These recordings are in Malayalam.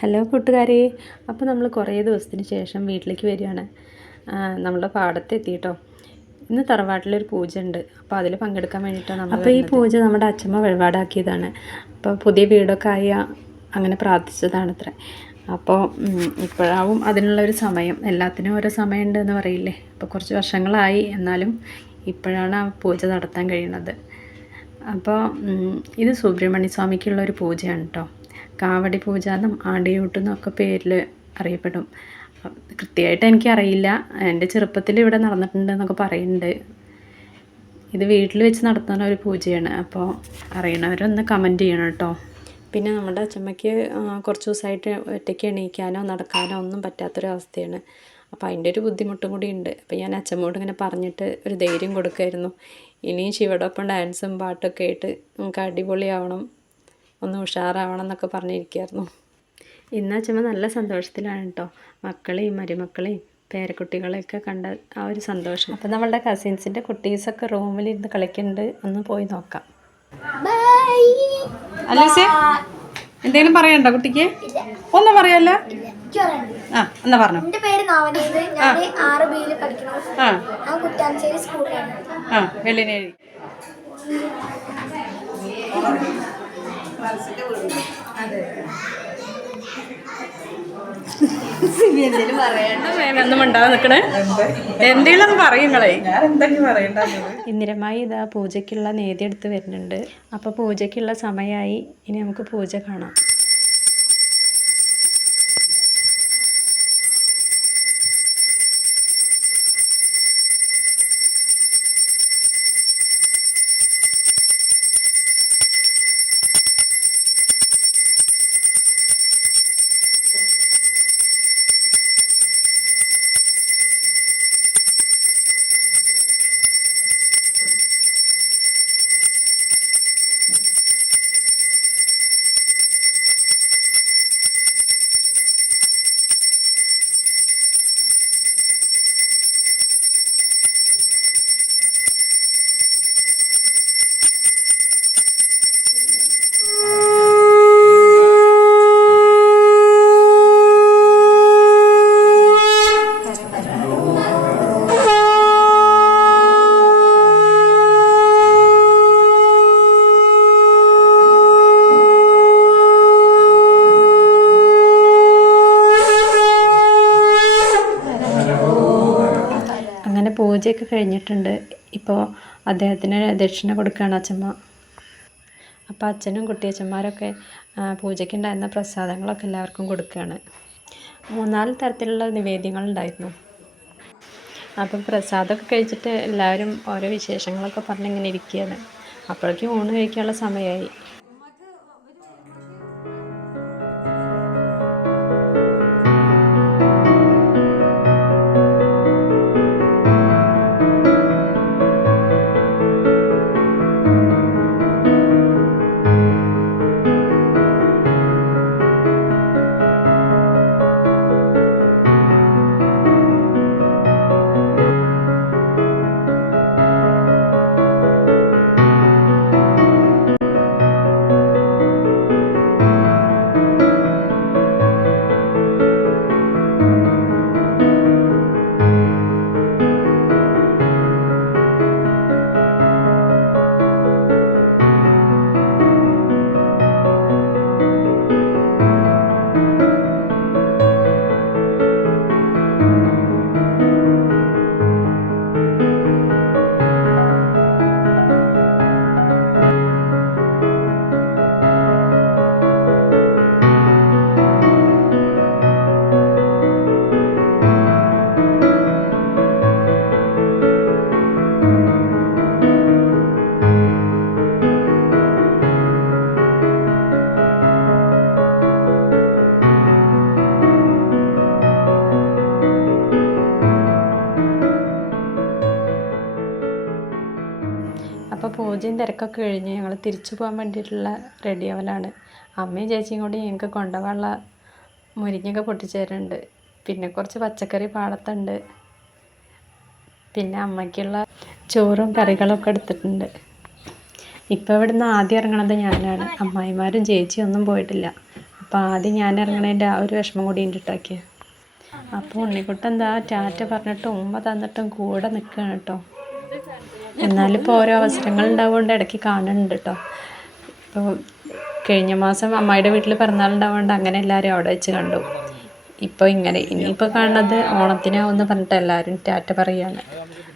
ഹലോ കൂട്ടുകാരെ, അപ്പോൾ നമ്മൾ കുറേ ദിവസത്തിന് ശേഷം വീട്ടിലേക്ക് വരികയാണ്. നമ്മുടെ പാടത്തെത്തിയിട്ടോ. ഇന്ന് തറവാട്ടിലൊരു പൂജ ഉണ്ട്, അപ്പോൾ അതിൽ പങ്കെടുക്കാൻ വേണ്ടിയിട്ടാണ് നമ്മൾ. അപ്പോൾ ഈ പൂജ നമ്മുടെ അച്ഛമ്മ വഴിപാടാക്കിയതാണ്. അപ്പോൾ പുതിയ വീടൊക്കെ ആയ അങ്ങനെ പ്രാർത്ഥിച്ചതാണ് അത്ര. അപ്പോൾ ഇപ്പോഴാവും അതിനുള്ളൊരു സമയം. എല്ലാത്തിനും ഓരോ സമയമുണ്ട് എന്ന് പറയില്ലേ. അപ്പോൾ കുറച്ച് വർഷങ്ങളായി, എന്നാലും ഇപ്പോഴാണ് ആ പൂജ നടത്താൻ കഴിയുന്നത്. അപ്പോൾ ഇത് സുബ്രഹ്മണ്യ സ്വാമിക്കുള്ളൊരു പൂജയാണ് കേട്ടോ. കാവടി പൂജ എന്നും ആണ്ടിയൂട്ടെന്നും ഒക്കെ പേരിൽ അറിയപ്പെടും. കൃത്യമായിട്ട് എനിക്കറിയില്ല. എൻ്റെ ചെറുപ്പത്തിൽ ഇവിടെ നടന്നിട്ടുണ്ടെന്നൊക്കെ പറയുന്നുണ്ട്. ഇത് വീട്ടിൽ വെച്ച് നടത്തുന്ന ഒരു പൂജയാണ്. അപ്പോൾ അറിയണവരൊന്ന് കമൻറ്റ് ചെയ്യണം കേട്ടോ. പിന്നെ നമ്മുടെ അച്ഛമ്മയ്ക്ക് കുറച്ച് ദിവസമായിട്ട് ഒറ്റയ്ക്ക് എണീക്കാനോ നടക്കാനോ ഒന്നും പറ്റാത്തൊരവസ്ഥയാണ്. അപ്പോൾ അതിൻ്റെ ഒരു ബുദ്ധിമുട്ടും കൂടി ഉണ്ട്. അപ്പോൾ ഞാൻ അച്ഛമ്മോട് ഇങ്ങനെ പറഞ്ഞിട്ട് ഒരു ധൈര്യം കൊടുക്കുമായിരുന്നു. ഇനിയും ശിവടൊപ്പം ഡാൻസും പാട്ടൊക്കെ ആയിട്ട് നമുക്ക് അടിപൊളിയാവണം, ഒന്ന് ഉഷാറാവണം എന്നൊക്കെ പറഞ്ഞിരിക്കുമായിരുന്നു. ഇന്ന് അച്ഛമ്മ നല്ല സന്തോഷത്തിലാണ് കേട്ടോ. മക്കളെയും മരുമക്കളെയും പേരക്കുട്ടികളെയൊക്കെ കണ്ട ആ ഒരു സന്തോഷം. അപ്പം നമ്മളുടെ കസിൻസിൻ്റെ കുട്ടീസൊക്കെ റൂമിലിരുന്ന് കളിക്കുന്നുണ്ട്. ഒന്ന് പോയി നോക്കാം. അലീസേ, എന്തെങ്കിലും പറയണ്ടോ കുട്ടിക്ക്? ഒന്നും പറയല്ല. എന്നാ പറഞ്ഞു. എന്റെ പേര് നവനീത്. ഞാൻ 6B പഠിക്കുന്നു. ഞാൻ കുറ്റാഞ്ചേരി സ്കൂളിലാണ്. വെള്ളിനേഴി. ഒന്നും ഉണ്ടാകാൻ നിൽക്കണേ, എന്തെങ്കിലും പറയുങ്ങളെ. ഇന്ദിരമായി ഇതാ പൂജയ്ക്കുള്ള നേദ്യം എടുത്ത് വരുന്നുണ്ട്. അപ്പോൾ പൂജയ്ക്കുള്ള സമയമായി. ഇനി നമുക്ക് പൂജ കാണാം. പൂജയൊക്കെ കഴിഞ്ഞിട്ടുണ്ട്. ഇപ്പോൾ അദ്ദേഹത്തിന് ദക്ഷിണ കൊടുക്കുകയാണ് അച്ഛമ്മ. അപ്പോൾ അച്ഛനും കുട്ടിയച്ഛന്മാരൊക്കെ പൂജയ്ക്കുണ്ടായിരുന്ന പ്രസാദങ്ങളൊക്കെ എല്ലാവർക്കും കൊടുക്കുകയാണ്. 3-4 തരത്തിലുള്ള നിവേദ്യങ്ങളുണ്ടായിരുന്നു. അപ്പം പ്രസാദമൊക്കെ കഴിച്ചിട്ട് എല്ലാവരും ഓരോ വിശേഷങ്ങളൊക്കെ പറഞ്ഞിങ്ങനെ ഇരിക്കുകയാണ്. അപ്പോഴേക്കും ഊണ് കഴിക്കാനുള്ള സമയമായി. അപ്പോൾ പൂജയും തിരക്കൊക്കെ കഴിഞ്ഞ് ഞങ്ങൾ തിരിച്ചു പോകാൻ വേണ്ടിയിട്ടുള്ള റെഡി ആവലാണ്. അമ്മയും ചേച്ചിയും കൂടി ഞങ്ങൾക്ക് കൊണ്ടുപോകാനുള്ള മുരിങ്ങയൊക്കെ പൊട്ടിച്ചേരുന്നുണ്ട്. പിന്നെ കുറച്ച് പച്ചക്കറി പാടത്തുണ്ട്. പിന്നെ അമ്മയ്ക്കുള്ള ചോറും കറികളൊക്കെ എടുത്തിട്ടുണ്ട്. ഇപ്പോൾ ഇവിടുന്ന് ആദ്യം ഇറങ്ങണത് ഞാനാണ്. അമ്മായിമാരും ചേച്ചിയും ഒന്നും പോയിട്ടില്ല. അപ്പോൾ ആദ്യം ഞാൻ ഇറങ്ങണതിൻ്റെ ആ ഒരു വിഷമം കൂടി ഉണ്ടാക്കിയ. അപ്പോൾ ഉണ്ണിക്കുട്ടൻ എന്താ ടാറ്റ പറഞ്ഞിട്ടും ഉമ്മ തന്നിട്ടും കൂടെ നിൽക്കുകയാണ് കേട്ടോ. എന്നാലും ഇപ്പോൾ ഓരോ അവസരങ്ങൾ ഉണ്ടാവുകൊണ്ട് ഇടയ്ക്ക് കാണുന്നുണ്ട് കേട്ടോ. ഇപ്പോൾ കഴിഞ്ഞ മാസം അമ്മായിയുടെ വീട്ടിൽ പിറന്നാളുണ്ടാവുകൊണ്ട് അങ്ങനെ എല്ലാവരും അവിടെ വെച്ച് കണ്ടു. ഇപ്പോൾ ഇങ്ങനെ ഇനിയിപ്പോൾ കാണുന്നത് ഓണത്തിനാവെന്ന് പറഞ്ഞിട്ട് എല്ലാവരും ടാറ്റ പറയുകയാണ്.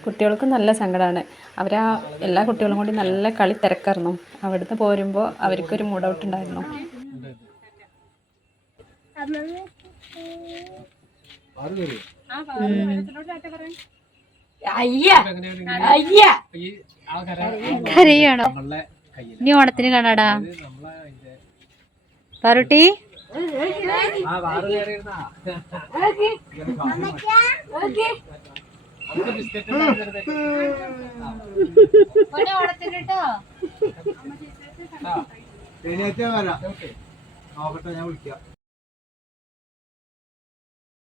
കുട്ടികൾക്ക് നല്ല സങ്കടമാണ്. അവരാ എല്ലാ കുട്ടികളും കൂടി നല്ല കളി തിരക്കായിരുന്നു. അവിടുന്ന് പോരുമ്പോൾ അവർക്കൊരു മൂഡ് ഔട്ട് ഉണ്ടായിരുന്നു. കരയാണോ? ഇനി ഓണത്തിന് കാണാടാ പാറുട്ടി. ഓണത്തിന്